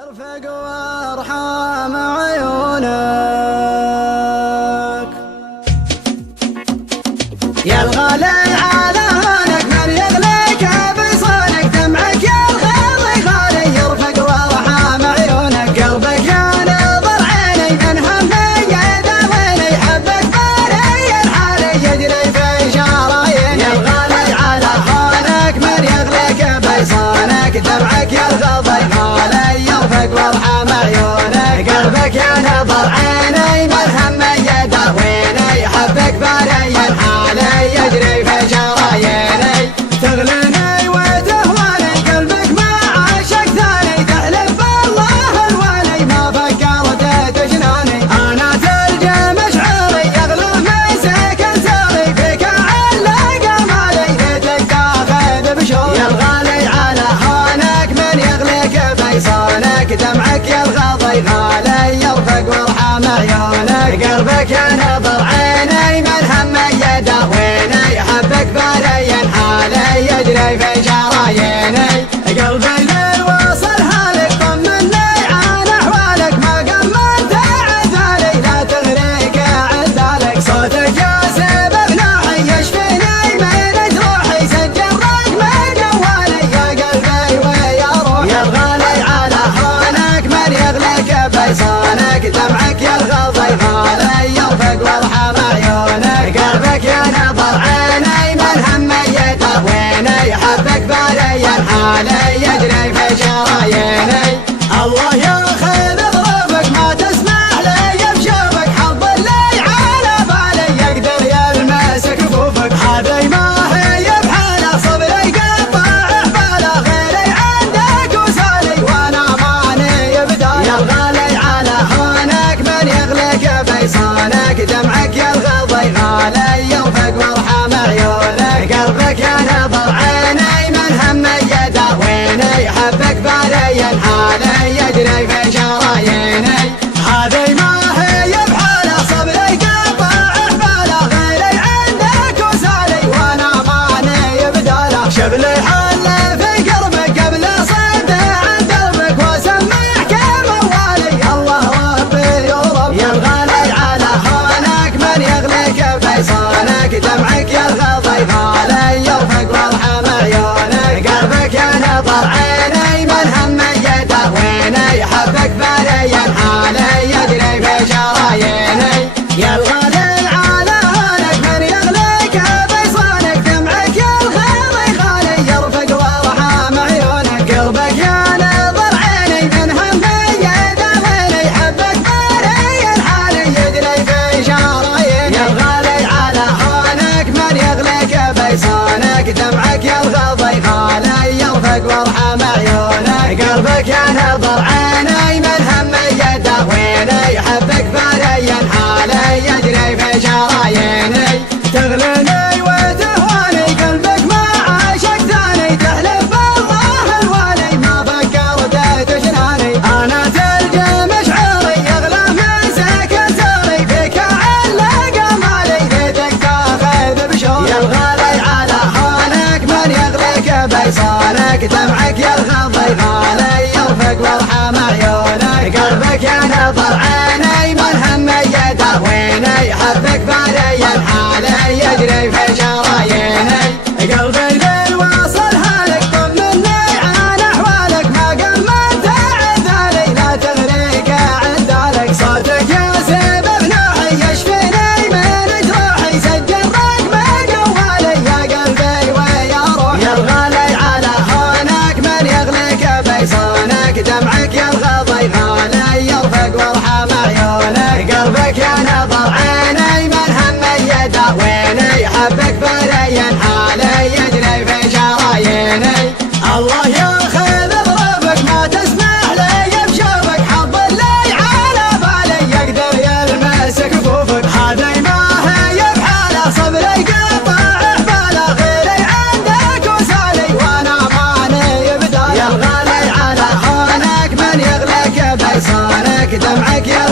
ارفق وارحم عيونك يا الغالي على هونك، من يغليك بصونك دمعك يا الغالي غالي. يرفق وارحم عيونك، قلبك يا نظر عيني من همي يداويني، حبك باري الحالي يجري في شراييني. يا الغالي على هونك، من يغليك بصونك دمعك يا الغالي غالي. يرفق وارحم عيونك، قلبك يا نظر عيني من همي يداويني، حبك باري الحالي يجري في شراييني. تغليني وتهواني قلبك ما عاشق ثاني، تحلف بالله الوالي ما فكرت تجناني. انا تلجى مشعري يغلى مسك انساري، فيك علق مالي ليتك تاخذ بشوري. يا الغالي على هونك، من يغليك بيصانك دمعك يا الغالي غالي. يرفق وارحم عيونك، قلبك يا نظر عيني من همي يداويني، حبك باري الحالي يجري في شراييني. قلبي لي وصل هالك طمني عن احوالك، ما قمنت عذالي لا تغريك عذالك. صوتك يا سبب نوحي يشفيني من جروحي، سجل رقم جوالي يا قلبي ويا روحي. يا الغالي على هونك، من يغليك بيصانك دمعك يا الغالي غالي. يرفق وارحم عيونك، قلبك يا نظر عيني من همي يداويني، حبك باري الحالي يجري في شراييني. الله ياخذ ظروفك ما تسمح لي بشوفك، حظ اللي على بالي يقدر يلمس كفوفك. هذي ما هي بحاله صبري قطع حباله، غيري عندك وسالي وانا ماني بدالي. يا الغالي على هونك، من يغليك بيصانك دمعك يا الغالي غالي. يرفق وارحم عيونك، قلبك يا نظر عيني من همي يداويني، حبك باري الحالي يجري في شراييني. هذي ما هي بحاله صبري قطع حباله، غيري عندك وسالي وانا ماني بداله. شبلي حل في قربك قبل صد عن دربك، واسمعك موالي الله ربي ورب. يا الغالي على هونك، من يغليك بيصانك دمعك يا الغالي غالي. يرفق وارحم عيونك، قلبك يا نظر عيني من همي يداويني، حبك باري الحالي يجري في شراييني. يا الغالي على هونك، من يغليك بيصانك دمعك يا الغالي غالي. يرفق وارحم عيونك، قلبك يا نظر عيني من همي يداويني، حبك باري الحالي يجري في شراييني. يا الغالي على هونك، من يغليك بيصانك دمعك يا الغالي غالي. يرفق وارحم عيونك، قلبك يا نظر عيني من همي يداويني، حبك باري الحالي يجري في شراييني. تغليني وتهواني قلبك ما عاشق ثاني، تحلف بالله الوالي ما فكرت تجناني. انا تلجى مشعري يغلى مسك انساري، فيك علق مالي ليتك تاخذ بشوري. يا الغالي على هونك، من يغليك بيصانك دمعك يا الغالي غالي. يرفق وارحم عيونك، قلبك يا نظر عيني من همي يداويني، حبك باري الحالي يجري في شراييني. قلبي لي وصل هالك طمني عن احوالك، ما قمنت عذالي لا تغريك عذالك. صوتك يا سبب نوحي يشفيني من جروحي، سجل رقم جوالي يا قلبي ويا روحي. يا الغالي على هونك، من يغليك بيصانك دمعك يا الغالي غالي. يرفق وارحم عيونك، قلبك يا نظر عيني من همي يداويني، حبك باري الحالي يجري في شراييني. الله ياخذ ظروفك ما تسمح لي بشوفك، حظ اللي على بالي يقدر يلمس كفوفك. هذي ما هي بحاله صبري قطع حباله، غيري عندك وسالي وانا ماني بدالي. يا الغالي على هونك، من يغليك بيصانك دمعك يا